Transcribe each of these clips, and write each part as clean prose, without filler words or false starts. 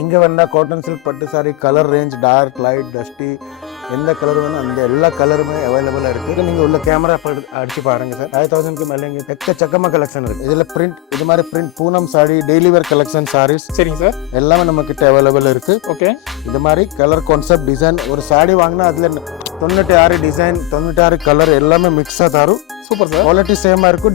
இங்கே வந்தால் cotton silk பட்டு sari colour range dark light dusty எந்த கலர் வேணும் அந்த எல்லா கலருமே அவைலபிளாக இருக்குது. நீங்கள் உள்ள கேமரா அடிச்சு பாருங்க சார். 5000க்கு மேலே இங்கே எக்கச்சக்கமாக கலெக்ஷன் இருக்குது. இதில் பிரிண்ட் இது மாதிரி print Poonam sari daily wear collection saris சரிங்க சார் எல்லாமே நம்ம கிட்ட அவைலபிள் இருக்குது. ஓகே இது மாதிரி கலர் கான்செப்ட் டிசைன் ஒரு சாரி வாங்கினா அதில் 96 டிசைன் 96 கலர் எல்லாமே மிக்ஸாக தரும். Super sir. குவாலிட்டி சேமா இருக்கும்.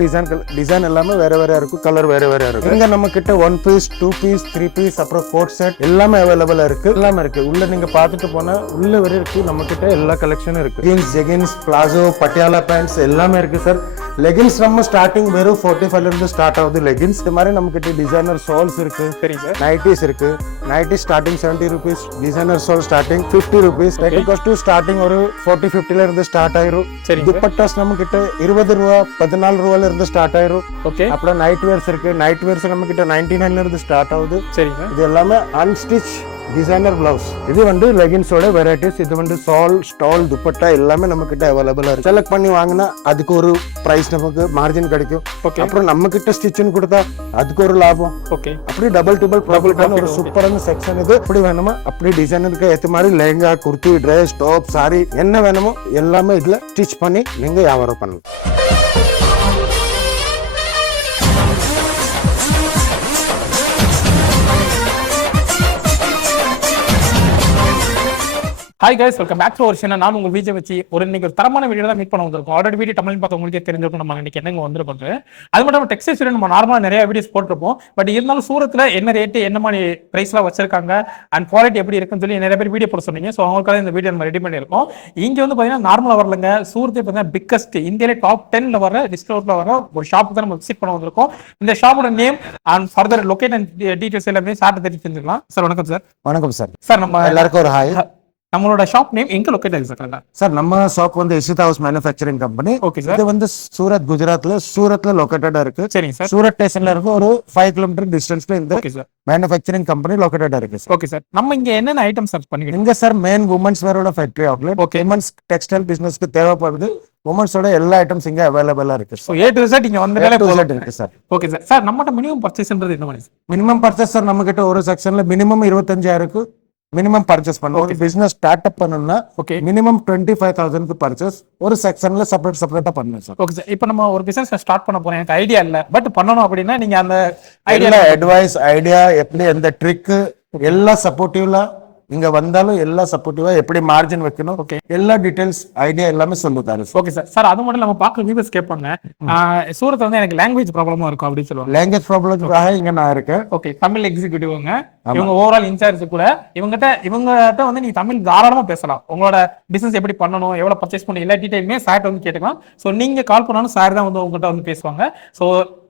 டிசைன் எல்லாமே வேற வேற இருக்கும். கலர் வேற வேற இருக்கும். இங்க நம்ம கிட்ட 1 பீஸ் 2 பீஸ் 3 பீஸ் அப்புறம் கோட் செட் எல்லாமே அவைலபிளா இருக்கு. எல்லாமே இருக்கு. உள்ள நீங்க பார்த்துட்டு போனா உள்ள வரை இருக்கு. நம்ம கிட்ட எல்லா கலெக்ஷனும் இருக்கு. Jeans jeggings palazzo Patiala pants எல்லாமே இருக்கு சார். லெகின்ஸ் நம்ம ஸ்டார்டிங் வெறும் 45 ல இருந்து ஸ்டார்ட் ஆகுது லெகின்ஸ். இது மாதிரி நம்ம கிட்ட டிசைனர் சோல்ஸ் இருக்கு. சரிங்க சார். நைட்டிஸ் இருக்கு. Nightie starting 70 rupees. Designer soul starting 50 rupees. Ready starting ஒரு 40-50 ல இருந்து ஸ்டார்ட் ஆயிரும். துப்பட்டாஸ் நம்ம கிட்ட 20 ரூபா 14 ரூபாயில இருந்து ஸ்டார்ட் ஆயிரும். ஓகே அப்புறம் நைட் வேர்ஸ் இருக்கு. நைட் வேர்ஸ் நம்ம கிட்ட 99 ல இருந்து ஸ்டார்ட் ஆகுது. சரிங்க. இது எல்லாமே அன்ஸ்டிச் டிசைனர் பிளவுஸ். இது வந்து லெகின்ஸோட வெரைட்டிஸ். இது வந்து சால் ஸ்டால் துப்பட்டா எல்லாமே நம்ம கிட்ட அவைலபிளா இருக்கு. செலக்ட் பண்ணி வாங்கினா அதுக்கு ஒரு பிரைஸ் நமக்கு மார்ஜின் கிடைக்கும். அப்புறம் நம்ம கிட்ட ஸ்டிச்சிங் கொடுத்தா அதுக்கு ஒரு லாபம். ஓகே அப்படி டபுள் ப்ராஃபிட் ஒரு சூப்பரான செக்ஷன் இது. அப்படி வேணுமா அப்படி டிசைனருக்கு ஏற்ற மாதிரி லெஹங்கா குர்த்தி ட்ரெஸ் டாப் சாரி என்ன வேணுமோ எல்லாமே இதுல ஸ்டிச் பண்ணி நீங்க வியாபாரம் பண்ணலாம். Hi guys, welcome back to ஒரு சேனல். நான் உங்கள் விஜய் வச்சு இன்னைக்கு ஒரு தரமான வீடியோ தான் மீட் பண்ண வந்திருக்கோம். ஆல்ரெடி வீடியோ தமிழ் பார்த்து உங்களுக்கே தெரிஞ்சிருக்கும் நம்ம இன்னைக்கு என்னங்க வந்திருக்கோம். அது மட்டும் நம்ம டெக்ஸ்டைல்ஸ் நம்ம நார்மலாக நிறைய வீடியோஸ் போட்டிருப்போம். பட் இருந்தாலும் சூரத்தில் என்ன ரேட்டு என்ன மாதிரி ப்ரைஸ்லாம் வச்சிருக்காங்க அண்ட் குவாலிட்டி எப்படி இருக்குன்னு சொல்லி நிறைய பேர் வீடியோ போட சொன்னீங்க. ஸோ அவங்களுக்காக இந்த வீடியோ நம்ம ரெடி பண்ணியிருக்கோம். இங்கே வந்து பார்த்தீங்கன்னா நார்மலாக வரலங்க, சூரத்தை பார்த்தீங்கன்னா பிக்கஸ்ட் இந்தியாவிலே டாப் 10ல வர டிஸ்கவுண்ட்ல வர ஒரு ஷாப்புக்கு தான் நம்ம விசிட் பண்ண வந்திருக்கோம். இந்த ஷாப்போட name and further locate and details எல்லாமே சார்ட் தெரிஞ்சுக்கலாம். சார் வணக்கம் சார். வணக்கம் சார். சார் நம்ம எல்லாருக்கும் ஒரு ஹாய். நம்மளோட ஷாப் நேம் எங்க லொகேட் ஆகுது சார்? சார் நம்ம ஷாப் வந்து Ishita house manufacturing company. Okay sir. இது வந்து சூரத் சூரத்ல லொகேட்டடா இருக்கு. சரிங்க சார். சூரத் ஸ்டேஷன்ல இருக்கு ஒரு 5 கிலோமீட்டர் டிஸ்டன்ஸ்ல இந்த ஓகே சார் மேனுஃபேக்சரிங் கம்பெனி லொகேட்டடா இருக்கு. Okay sir. நம்ம இங்க என்னென்ன ஐட்டம் சர்ச் பண்ணிக்கிறோம்? இங்க சார் மெயின் உமன்ஸ் வேரோட factory outlet. Okay. Women's textile பிசினஸ்க்கு தேவைப்படுது உமன்ஸோட எல்லா ஐட்டம்ஸ் இங்க அவைலபிளா இருக்கு. சோ A to Z இங்க வந்தனால இருக்கு சார். Okay sir. சார் நம்மட்ட மினிமம் பர்சேஸ்ன்றது என்ன மாதிரி? மினிமம் பர்ச்சேஸ் சார் நம்ம கிட்ட ஒரு செக்ஷன்ல மினிமம் 25,000 இருக்கு மினிமம் பர்ச்சேஸ் பண்ணணும். ஒரு பிசினஸ் ஸ்டார்ட் அப் பண்ணனும்னா மினிமம் 25,000 பர்ச்சேஸ் ஒரு செக்ஷன்ல செப்பரேட்டா பண்ணணும் சார். Okay sir. இப்போ நம்ம ஒரு பிசினஸ் ஸ்டார்ட் பண்ண போறோம், எனக்கு ஐடியா இல்ல, பட் பண்ணனும் அப்படினா நீங்க அந்த ஐடியா எப்படி எந்த ட்ரிக் எல்லாம் சப்போர்ட்டிவ்ல இங்க வந்தாலும் எல்லா சப்போர்ட்டிவா எப்படி மார்ஜின் வைக்கணும் எல்லா டீடைல்ஸ் ஐடியா எல்லாமே சொல்லுதாரு. Okay sir. சார் அது மட்டும் நம்ம பார்க்குற வியூவர்ஸ் கேட்பாங்க, சூரத் வந்து எனக்கு லாங்குவேஜ் ப்ராப்ளமா இருக்கும் அப்படி சொல்லுவாங்க. லாங்குவேஜ் ப்ராப்ளம்க்காக இங்க நான் இருக்கேன். ஓகே. தமிழ் எக்ஸிக்யூட்டிவ்ங்க இவங்க ஓவரால் இன்சார்ஜ் கூட. இவங்ககிட்ட வந்து நீங்க தமிழ் தாராளமா பேசலாம். உங்களோட பிசினஸ் எப்படி பண்ணணும், எவ்வளவு பர்ச்சேஸ் பண்ணணும் எல்லா டீடைலுமே சார் வந்து கேட்டுக்கலாம். ஸோ நீங்க கால் பண்ணாலும் சார் தான் வந்து உங்ககிட்ட வந்து பேசுவாங்க. ஸோ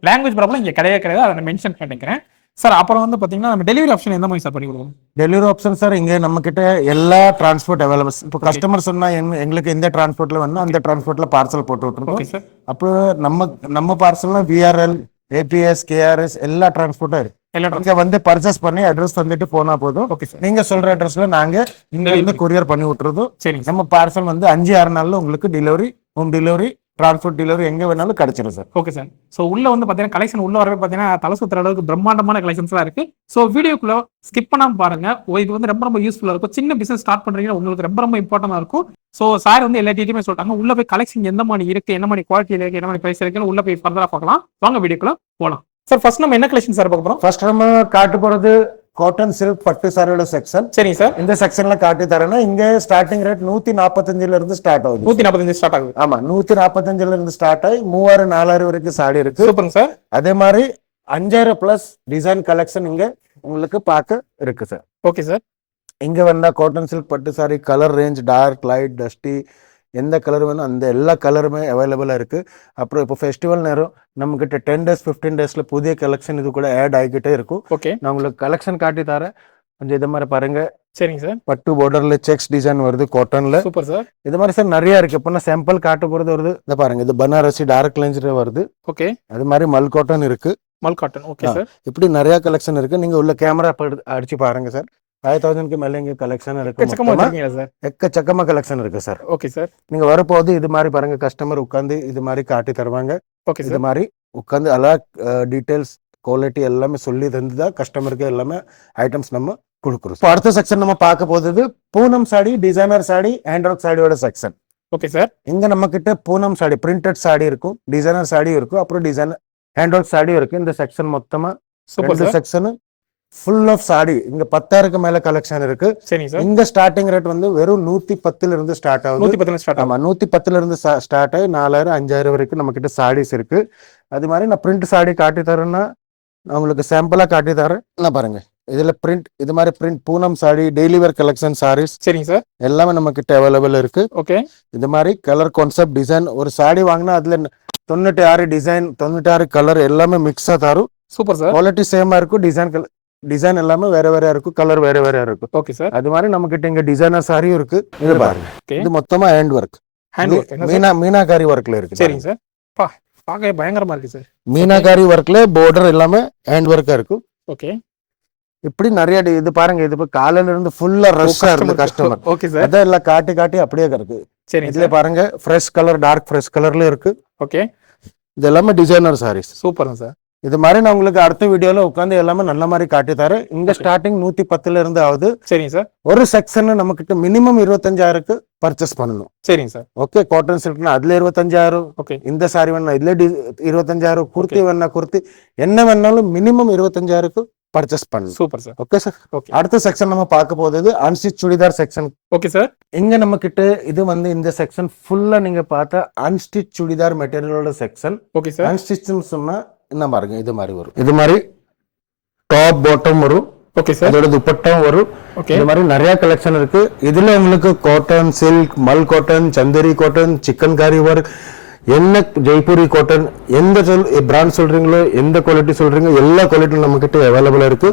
லாங்குவேஜ் ப்ராப்ளம் இங்க கிடையாது, அதை நான் மென்ஷன் பண்ணிக்கிறேன் சார். அப்புறம் வந்து பாத்தீங்கன்னா நம்ம டெலிவரி ஆப்ஷன் எந்த மாதிரி சார் பண்ணி கொடுக்கணும்? டெலிவரி ஆப்ஷன் சார் இங்க நம்ம கிட்ட எல்லா டிரான்ஸ்போர்ட் அவைலபிள். இப்போ கஸ்டமர் சொன்னா எங்களுக்கு எந்த டிரான்ஸ்போர்ட்ல வேணும் அந்த டிரான்ஸ்போர்ட்ல பார்சல் போட்டு விட்டுருக்கோம். அப்புறம் நம்ம பார்சல்னா VRL APS KRS எல்லா டிரான்ஸ்போர்ட்டும் இருக்கு. இங்க வந்து பர்ச்சேஸ் பண்ணி அட்ரஸ் வந்துட்டு போனா போதும். நீங்க சொல்ற அட்ரஸ்ல நாங்க இங்க இருந்து கொரியர் பண்ணி விட்டுறதும். சரி. நம்ம பார்சல் வந்து 5-6 நாள்ல உங்களுக்கு delivery home delivery transport delivery எங்க வேணாலும் கிடைச்சிடும் சார். Okay sir. ஸோ உள்ள வந்து பாத்தீங்கன்னா கலெக்ஷன் உள்ள வரவே பாத்தீங்கன்னா தலை சுத்துற அளவுக்கு பிரம்மாண்டமான கலெக்ஷன்ஸ் எல்லாம் இருக்கு. ஸோ வீடியோக்குள்ள ஸ்கிப் பண்ணாம பாருங்க. இது வந்து ரொம்ப யூஸ்ஃபுல்லா இருக்கும். சின்ன பிசினஸ் ஸ்டார்ட் பண்றீங்கன்னா உங்களுக்கு ரொம்ப இம்பார்ட்டன்டா இருக்கும். ஸோ சார் வந்து எல்லா டீட்டெயிலுமே சொல்லிட்டாங்க. உள்ள போய் கலெக்ஷன் எந்த மாதிரி இருக்கு, என்ன மாதிரி குவாலிட்டி இருக்கு, என்ன மாதிரி பிரைஸ் இருக்குன்னு உள்ள போய் ஃபர்தரா பார்க்கலாம். வாங்க வீடியோக்குள்ள போலாம். சார் ஃபர்ஸ்ட் நம்ம என்ன கலெக்ஷன் சார் பார்க்க போறோம்? ஃபர்ஸ்ட் நம்ம காட்ட போறது காட்டன் சில்க் பட்டு சாரியோட செக்ஷன். சரிங்க சார். இந்த செக்ஷன்ல காட்டி தரேன்னா இங்க ஸ்டார்டிங் ரேட் 145ல இருந்து ஸ்டார்ட் ஆகுது. 145 ஸ்டார்ட் ஆகுது. ஆமா 145ல இருந்து ஸ்டார்ட் ஆகி 3000-4000 வரைக்கும் சாரி இருக்கு. Super sir. அதே மாதிரி 5000 பிளஸ் டிசைன் கலெக்ஷன் இங்க உங்களுக்கு பார்க்க இருக்கு சார். Okay sir. இங்க வந்தா காட்டன் சில்க் பட்டு sari colour range dark light dusty எந்த கலர் வேணும் அந்த எல்லா கலருமே அவைலபிளா இருக்கு. அப்புறம் இப்போ ஃபெஸ்டிவல் நேரம் நம்ம கிட்ட 10 days 15 daysல புதிய கலெக்ஷன் இது கூட ஆட் ஆகிக்கிட்டே இருக்கும். ஓகே. நான் உங்களுக்கு கலெக்ஷன் காட்டி தரேன், கொஞ்சம் இது மாதிரி பாருங்க. சரிங்க சார். பட்டு பார்டர்ல செக்ஸ் டிசைன் வருது காட்டன்ல. Super sir. இது மாதிரி சார் நிறைய இருக்கு. இப்போ நான் சாம்பிள் காட்ட போறது வருது. இத பாருங்க, இது பனாரசி டார்க் லைன்ஸ்ல வருது. ஓகே. அது மாதிரி மல் காட்டன் இருக்கு. மல் காட்டன். Okay sir. இப்படி நிறைய கலெக்ஷன் இருக்கு. நீங்க உள்ள கேமரா அடிச்சு பாருங்க சார். 5000க்கு மேல இங்க கலெக்ஷன் இருக்கு. எக்கச்சக்கமா கலெக்ஷன் இருக்கு சார். Okay sir. நீங்க வரப்போது இது மாதிரி பாருங்க, கஸ்டமர் உட்காந்து இது மாதிரி காட்டி தருவாங்க. ஓகே. இது மாதிரி உட்காந்து எல்லா டீடைல்ஸ் குவாலிட்டி எல்லாமே சொல்லி தந்துதான் கஸ்டமருக்கு எல்லாமே ஐட்டம்ஸ் நம்ம கொடுக்குறோம். இப்போ அடுத்த செக்ஷன் நம்ம பார்க்க போகுது Poonam sari, designer sari, hand work சாடியோட செக்ஷன். Okay sir. இங்க நம்ம கிட்ட பூனம் சாடி, பிரிண்டட் சாடி இருக்கும், டிசைனர் சாடி இருக்கும், அப்புறம் டிசைனர் ஹேண்ட் ஒர்க் சாடியும் இருக்கு. இந்த செக்ஷன் மொத்தமா super sir. Section full of sari. இங்க 10,000க்கு மேல கலெக்ஷன் இருக்கு. சரிங்க சார். இங்க ஸ்டார்டிங் ரேட் வந்து வெறும் 110ல இருந்து ஸ்டார்ட் ஆகுது. 110 ஸ்டார்ட் ஆமா, 110ல இருந்து ஸ்டார்ட் ஆகி 4,000 5,000 வரைக்கும் நம்ம கிட்ட சாரீஸ் இருக்கு. அது மாதிரி நான் பிரிண்ட் சாடி காட்டி தரேன்னா நான் உங்களுக்கு சாம்பிளா காட்டி தரேன். நான் பாருங்க, இதுல பிரிண்ட், இது மாதிரி பிரிண்ட் பூனம் சாடி, டெய்லி வேர் கலெக்ஷன் சாரீஸ் சரிங்க சார். எல்லாமே நம்ம கிட்ட அவைலபிள் இருக்கு. ஓகே. இது மாதிரி கலர் கான்செப்ட் டிசைன், ஒரு சாடி வாங்கினா அதுல 96 டிசைன், 96 கலர் எல்லாமே மிக்ஸா தரும். Super sir. குவாலிட்டி சேமா இருக்கும், டிசைன் எல்லாமே வேற வேற இருக்கும், கலர் வேற வேற இருக்கும். Okay sir. அது மாதிரி நம்ம கிட்ட இங்க டிசைனர் சாரியும் இருக்கு. இது பாருங்க, இது மொத்தமா ஹேண்ட் ஒர்க், மீனாகாரி ஒர்க்ல இருக்கு. சரிங்க சார். பார்க்க பயங்கரமா இருக்கு சார். மீனாகாரி ஒர்க்ல பார்டர் எல்லாமே ஹேண்ட் ஒர்க்கா இருக்கும். ஓகே. இப்படி நிறைய இது பாருங்க, இது காலையில இருந்து ஃபுல்லா ரஷ்ஷா இருக்கு கஸ்டமர். Okay sir. அதான் எல்லாம் காட்டி காட்டி அப்படியே இருக்கு. சரி, இதுல பாருங்க ஃப்ரெஷ் கலர், டார்க் ஃப்ரெஷ் கலர்ல இருக்கு. ஓகே. இது எல்லாமே டிசைனர் சாரீஸ். Super sir. இது மாதிரி நான் உங்களுக்கு அடுத்த வீடியோல உட்காந்து எல்லாமே நல்ல மாதிரி காட்டி தரேன். இங்க ஸ்டார்டிங் 110ல இருந்து ஆகுது. சரிங்க சார். ஒரு செக்ஷன் நம்ம கிட்ட மினிமம் 25,000க்கு பர்ச்சேஸ் பண்ணணும். சரிங்க சார். ஓகே, காட்டன் சில்க்னா அதுல 25,000. ஓகே. இந்த சாரி வேணா இதுல 25,000, குர்த்தி வேணா குர்த்தி, என்ன வேணாலும் மினிமம் 25,000க்கு பர்ச்சேஸ் பண்ணணும். Super sir. Okay sir. Okay. அடுத்த செக்ஷன் நம்ம பார்க்க போகுது unstitch churidar section. Okay sir. இங்க நம்ம கிட்ட இது வந்து இந்த செக்ஷன் ஃபுல்லா நீங்க பார்த்தா அன்ஸ்டிச் சுடிதார் மெட்டீரியலோட செக்ஷன். Okay sir. அன்ஸ்டிச்னு சொன்னா என்ன பாருங்க, இது மாதிரி வரும். இது மாதிரி டாப் பாட்டம் வரும். Okay sir. அதோட துப்பட்டம் வரும். ஓகே. இது மாதிரி நிறைய கலெக்ஷன் இருக்கு. இதுல உங்களுக்கு காட்டன், சில்க், மல் காட்டன், சந்தேரி காட்டன், சிக்கன் காரி ஒர்க், என்ன ஜெய்ப்பூரி காட்டன், எந்த பிராண்ட் சொல்றீங்களோ, எந்த குவாலிட்டி சொல்றீங்க, எல்லா குவாலிட்டியும் நம்ம கிட்ட அவைலபிளா இருக்கு.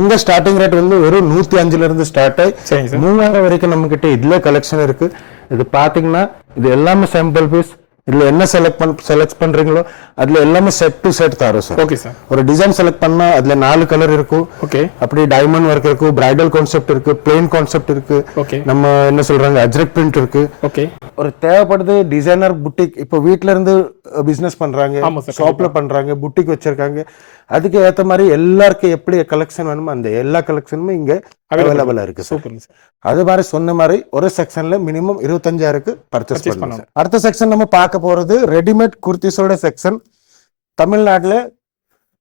இந்த ஸ்டார்டிங் ரேட் வந்து வெறும் 105ல இருந்து ஸ்டார்ட் ஆகி 3,000 வரைக்கும் நம்ம கிட்ட இதுல கலெக்ஷன் இருக்கு. இது பாத்தீங்கன்னா இது எல்லாமே சாம்பிள் பீஸ். இதுல என்ன செலக்ட் பண்றீங்களோ அதுல எல்லாமே செட் டு செட் தரும் சார். Okay sir. ஒரு டிசைன் செலக்ட் பண்ணா அதுல 4 கலர் இருக்கும். ஓகே. அப்படி டைமண்ட் ஒர்க் இருக்கு, பிரைடல் கான்செப்ட் இருக்கு, பிளெயின் கான்செப்ட் இருக்கு. ஓகே. நம்ம என்ன சொல்றாங்க அஜ்ரக் பிரிண்ட் இருக்கு. ஓகே. ஒரு தேவைப்படுது டிசைனர் புட்டிக், இப்போ வீட்ல இருந்து பிசினஸ் பண்றாங்க, ஆமா சார், ஷாப்ல பண்றாங்க, புட்டிக் வச்சிருக்காங்க, அதுக்கு ஏத்த மாதிரி எல்லாருக்கும் எப்படி கலெக்ஷன் வேணுமோ அந்த எல்லா கலெக்ஷனுமே இங்க அவைலபிளா இருக்கு. Super sir. அது மாதிரி சொன்ன மாதிரி ஒரு செக்ஷன்ல மினிமம் 25,000க்கு பர்ச்சேஸ் பண்ணலாம். அடுத்த செக்ஷன் நம்ம பார்க்க போறது ரெடிமேட் குர்த்திஸோட செக்ஷன். தமிழ்நாட்டுல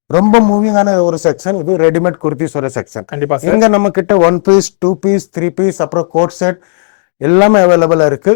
ரொம்ப மூவிங்கான ஒரு செக்ஷன் இது, ரெடிமேட் குர்த்திஸோட செக்ஷன். கண்டிப்பா சார். இங்க நம்ம கிட்ட 1 பீஸ், 2 பீஸ், 3 பீஸ், அப்புறம் கோட் செட் எல்லாமே அவைலபிளா இருக்கு.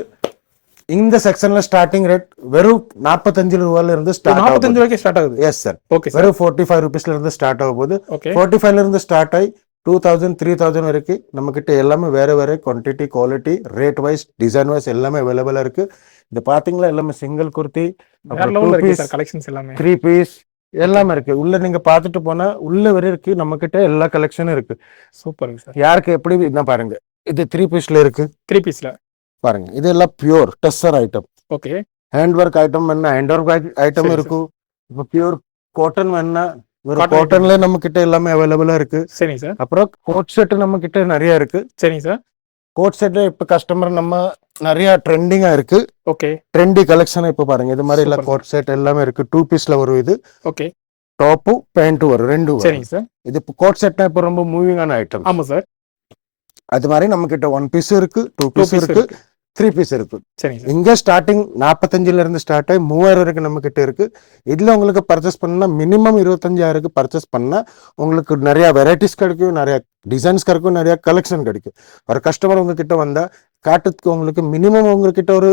இந்த செக்ஷன்ல ஸ்டார்டிங் ரேட் வெறும் 45 ரூபாயில இருந்து ஸ்டார்ட் 45 ரூபாய்க்கு ஸ்டார்ட் ஆகுது. Yes sir. Okay sir. வெறும் 45 ருபீஸ்ல இருந்து ஸ்டார்ட் ஆக போகுது. ஓகே. 45ல இருந்து ஸ்டார்ட் ஆகி 2,000, 3,000 வரைக்கும் நம்ம கிட்ட எல்லாமே வேற வேற quantity, quality, rate wise, design wise எல்லாமே அவைலபிளா இருக்கு. இது பாத்தீங்களா எல்லாமே சிங்கிள் குர்த்தி, வேற லெவல்ல இருக்கு சார் கலெக்ஷன்ஸ் எல்லாமே. 3 பீஸ் எல்லாமே இருக்கு. உள்ள நீங்க பாத்துட்டு போனா உள்ள வரை இருக்கு, நம்ம கிட்ட எல்லா கலெக்ஷனும் இருக்கு. சூப்பருங்க சார். யாருக்கு எப்படி என்ன பாருங்க, இது 3 பீஸ்ல இருக்கு. 3 பீஸ்ல பாருங்க, இது எல்லாம் pure tussar item. Okay. Hand work item வேணா ஹேண்ட் ஒர்க் ஐட்டம் இருக்கும். இப்போ பியூர் காட்டன் வேணா காட்டன்ல நம்ம கிட்ட எல்லாமே அவைலபிளா இருக்கு. சரிங்க சார். அப்புறம் கோட் செட் நம்ம கிட்ட நிறைய இருக்கு. சரிங்க சார். கோட் செட் இப்ப கஸ்டமர் நம்ம நிறைய ட்ரெண்டிங்கா இருக்கு. ஓகே. ட்ரெண்டி கலெக்ஷன் இப்ப பாருங்க, இது மாதிரி எல்லாம் கோட் செட் எல்லாமே இருக்கு. 2 பீஸ்ல வரும். இது ஓகே. டாப்பு பேண்ட் வரும், ரெண்டும். சரிங்க சார். இது கோட் செட்னா இப்ப ரொம்ப மூவிங்கான ஐட்டம். ஆமா சார். அது மாதிரி நம்ம கிட்ட 1 பீஸ் இருக்கு, 2 பீஸ் இருக்கு, 3 பீஸ் இருக்கு. சரிங்க சார். இங்க ஸ்டார்டிங் 45ல இருந்து ஸ்டார்ட் ஆகி 3,000 வரைக்கும் நம்ம கிட்ட இருக்கு. இதுல உங்களுக்கு பர்ச்சேஸ் பண்ணா மினிமம் 25,000க்கு பர்ச்சேஸ் பண்ணா உங்களுக்கு நிறைய வெரைட்டிஸ் கிடைக்கும், நிறைய டிசைன்ஸ் கிடைக்கும், நிறைய கலெக்ஷன் கிடைக்கும். ஒரு கஸ்டமர் உங்ககிட்ட வந்தா காட்டுறதுக்கு உங்களுக்கு மினிமம் உங்ககிட்ட ஒரு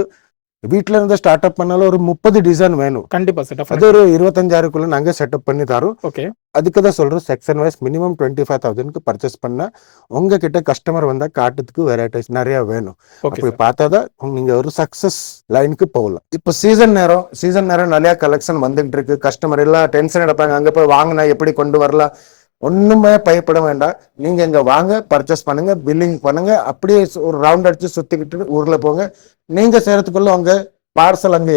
வீட்ல இருந்து ஸ்டார்ட் அப் பண்ணாலும் ஒரு 30 டிசைன் வேணும். கண்டிப்பா சார். அது ஒரு 25,000க்குள்ள நாங்க செட்டப் பண்ணி தரோம். ஓகே. அதுக்கு தான் சொல்றோம் செக்ஷன் வைஸ் மினிமம் 25,000க்கு பர்ச்சேஸ் பண்ணா உங்ககிட்ட கஸ்டமர் வந்தா காட்டுறதுக்கு வெரைட்டிஸ் நிறைய வேணும். அப்படி பார்த்தாதான் நீங்க ஒரு சக்சஸ் லைனுக்கு போகலாம். இப்போ சீசன் நேரம் நிறைய கலெக்ஷன் வந்துட்டு இருக்கு. கஸ்டமர் எல்லாம் டென்ஷன் எடுப்பாங்க, அங்க போய் வாங்கினா எப்படி கொண்டு வரலாம். ஒண்ணுமே பயப்பட வேண்டாம். நீங்க இங்க வாங்க, பர்ச்சேஸ் பண்ணுங்க, பில்லிங் பண்ணுங்க, அப்படியே ஒரு ரவுண்ட் அடிச்சு சுத்திக்கிட்டு ஊர்ல போங்க. நீங்க செய்யறதுக்குள்ள உங்க பார்சல் அங்கே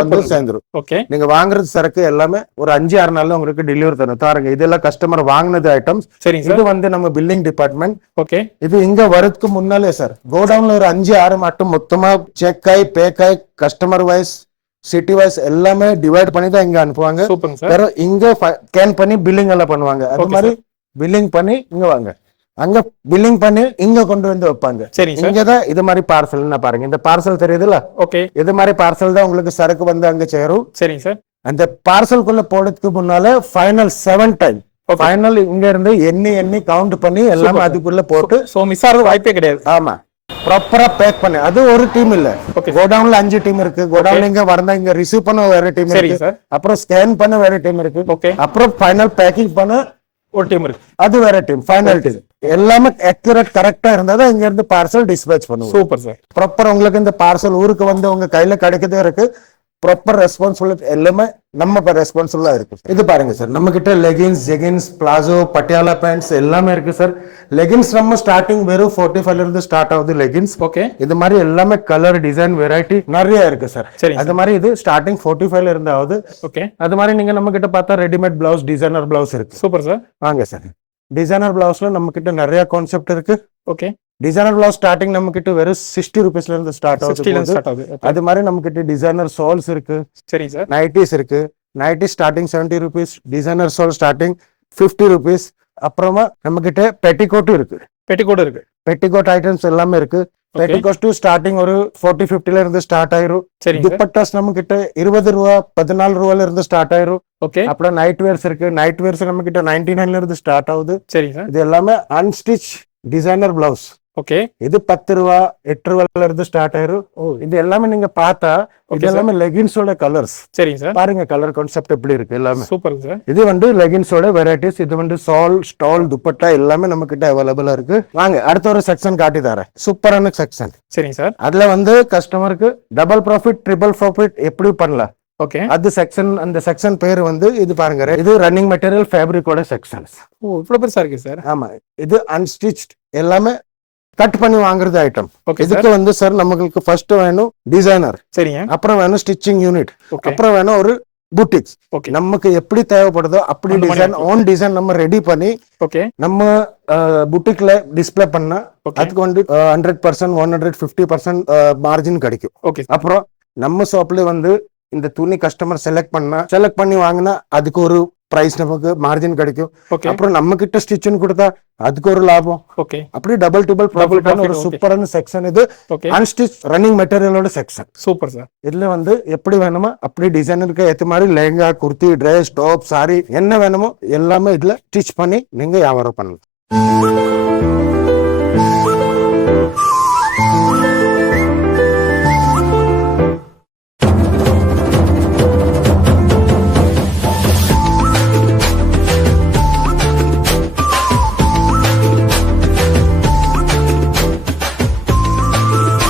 வந்து சேர்ந்துரும். ஓகே. நீங்க வாங்குறது சரக்கு எல்லாமே ஒரு 5-6 நாள்ல உங்களுக்கு டெலிவரி தரும். தாருங்க, இதெல்லாம் கஸ்டமர் வாங்கினது ஐட்டம்ஸ். இது வந்து நம்ம பில்லிங் டிபார்ட்மெண்ட். ஓகே. இது இங்க வரதுக்கு முன்னாலே சார் கோடவுன்ல ஒரு 5-6 மட்டும் மொத்தமா செக் ஆகி பேக் ஆகி கஸ்டமர் வைஸ் சிட்டி வைஸ் எல்லாமே டிவைட் பண்ணி தான் இங்க அனுப்புவாங்க. இங்க ஸ்கேன் பண்ணி பில்லிங் எல்லாம் பண்ணுவாங்க. அது மாதிரி பில்லிங் பண்ணி இங்க வாங்க. அங்க பில்லிங் பண்ணி இங்க கொண்டு வந்து வைப்பாங்க. சரிங்க சார். இங்கதான் இது மாதிரி பார்சல் பாருங்க, இந்த பார்சல் தெரியுதுல்ல, ஓகே. இது மாதிரி பார்சல் தான் உங்களுக்கு சரக்கு வந்து அங்க சேரும். சரிங்க சார். அந்த பார்சல்குள்ள போடுறதுக்கு முன்னால ஃபைனல் 7 டைம் ஃபைனல் இங்க இருந்து எண்ணி கவுண்ட் பண்ணி எல்லாமே அதுக்குள்ள போட்டு சோ மிஸ் ஆறது வாய்ப்பே கிடையாது. ஆமா ப்ராப்பரா பேக் பண்ணி, அது ஒரு டீம் இல்ல, கோடவுன்ல 5 டீம் இருக்கு. கோடவுன்ல இங்க வரந்தா இங்க ரிசீவ் பண்ண வேற டீம் சரிங்க இருக்கு, சார். அப்புறம் ஸ்கேன் பண்ண வேற டீம் இருக்கு, ஓகே. அப்புறம் ஃபைனல் பேக்கிங் பண்ண ஒரு டீம் இருக்கு, அது வேற டீம், ஃபைனல் டீம். எல்லாமே அக்யூரேட் கரெக்டா இருந்தா தான் இங்க இருந்து பார்சல் டிஸ்பேச் பண்ணுவோம். Super sir. ப்ராப்பர் உங்களுக்கு இந்த பார்சல் ஊருக்கு வந்து உங்க கையில கிடைக்கதே இருக்கு. ப்ராப்பர் ரெஸ்பான்சிபிலிட்டி எல்லாமே நம்ம ரெஸ்பான்சிபிளா இருக்கு. இது பாருங்க சார், நம்ம கிட்ட leggings, jeggings, palazzo, Patiala pants எல்லாமே இருக்கு சார். லெகின்ஸ் நம்ம ஸ்டார்டிங் வெறும் 45 இருந்து ஸ்டார்ட் ஆகுது லெகின்ஸ். ஓகே. இது மாதிரி எல்லாமே கலர், டிசைன், வெரைட்டி நிறைய இருக்கு சார். சரி. அது மாதிரி இது ஸ்டார்டிங் 45 இருந்து ஆகுது. ஓகே. அது மாதிரி நீங்க நம்ம கிட்ட பார்த்தா ரெடிமேட் பிளவுஸ், டிசைனர் பிளவுஸ் இருக்கு. Super sir. வாங்க சார், டிசைனர் பிளவுஸ்ல நம்ம கிட்ட நிறைய கான்செப்ட் இருக்கு. ஓகே. டிசைனர் பிளவுஸ் ஸ்டார்டிங் நம்ம கிட்ட வெறும் 60 rupeesல இருந்து ஸ்டார்ட் ஆகுது. அது மாதிரி நம்ம கிட்ட டிசைனர் சோல்ஸ் இருக்கு. சரி சார். நைட்டிஸ் இருக்கு. Nightie starting 70 rupees, designer soul starting 50 rupees. அப்புறமா நம்ம கிட்ட பெட்டிகோட் இருக்கு. பெட்டிகோட் இருக்கு. பெட்டிகோட் ஐட்டம்ஸ் எல்லாமே இருக்கு. பெட்டிகோட் ஸ்டார்டிங் ஒரு 40-50ல இருந்து ஸ்டார்ட் ஆயிரும். துப்பட்டாஸ் நம்ம கிட்ட 20 ரூபா 14 ரூபால இருந்து ஸ்டார்ட் ஆயிரும். ஓகே. அப்புறம் நைட் வேர்ஸ் இருக்கு. நைட் வேர்ஸ் நம்ம கிட்ட 99ல இருந்து ஸ்டார்ட் ஆகுது. சரி சார். இது எல்லாமே அன்ஸ்டிச் டிசைனர் பிளவுஸ். ஓகே. இது 10 ரூபா 8 ரூபால இருந்து ஸ்டார்ட் ஆயிரும். இது எல்லாமே நீங்க பார்த்தா இது எல்லாமே லெகின்ஸோட கலர்ஸ். சரிங்க சார். பாருங்க கலர் கான்செப்ட் எப்படி இருக்கு எல்லாமே. Super sir. இது வந்து லெகின்ஸோட வெரைட்டிஸ். இது வந்து சால், ஸ்டால், துப்பட்டா எல்லாமே நம்ம கிட்ட அவைலபிளா இருக்கு. வாங்க அடுத்த ஒரு செக்ஷன் காட்டி தரேன். சூப்பரான செக்ஷன். சரிங்க சார். அதுல வந்து கஸ்டமருக்கு டபுள் ப்ராஃபிட், ட்ரிபிள் ப்ராஃபிட் எப்படி பண்ணலாம். ஓகே. அது செக்ஷன், அந்த செக்ஷன் பேர் வந்து இது பாருங்க, இது ரன்னிங் மெட்டீரியல் ஃபேப்ரிக்கோட செக்ஷன்ஸ். ஓ இவ்வளவு பெருசா இருக்கு சார். ஆமா, இது அன்ஸ்டிச்ட் எல்லாமே கட் பண்ணி வாங்குறது ஐட்டம். ஓகே. இதுக்கு வந்து சார் நமக்கு ஃபர்ஸ்ட் வேணும் டிசைனர். சரிங்க. அப்புறம் வேணும் ஸ்டிச்சிங் யூனிட். ஓகே. அப்புறம் வேணும் ஒரு புட்டிக்ஸ். ஓகே. நமக்கு எப்படி தேவைப்படுதோ அப்படி டிசைன், ஓன் டிசைன் நம்ம ரெடி பண்ணி ஓகே நம்ம புட்டிக்ல டிஸ்ப்ளே பண்ணா அதுக்கு வந்து 100% 150% மார்ஜின் கிடைக்கும். ஓகே. அப்புறம் நம்ம ஷாப்ல வந்து இந்த துணி கஸ்டமர் செலக்ட் பண்ணி வாங்கினா அதுக்கு ஒரு பிரைஸ் நமக்கு மார்ஜின் கிடைக்கும். ஓகே. அப்புறம் நம்ம கிட்ட ஸ்டிச்சிங் கொடுத்தா அதுக்கு ஒரு லாபம். ஓகே. அப்படி டபுள் ப்ராஃபிட் ஒரு சூப்பரான செக்ஷன் இது. ஓகே. அன்ஸ்டிச் ரன்னிங் மெட்டீரியலோட செக்ஷன். Super sir. இதுல வந்து எப்படி வேணுமோ அப்படி டிசைனருக்கு ஏத்த மாதிரி லெஹங்கா, குர்த்தி, ட்ரெஸ், டாப், சாரி என்ன வேணுமோ எல்லாமே இதுல ஸ்டிச் பண்ணி நீங்க வியாபாரம் பண்ணலாம்.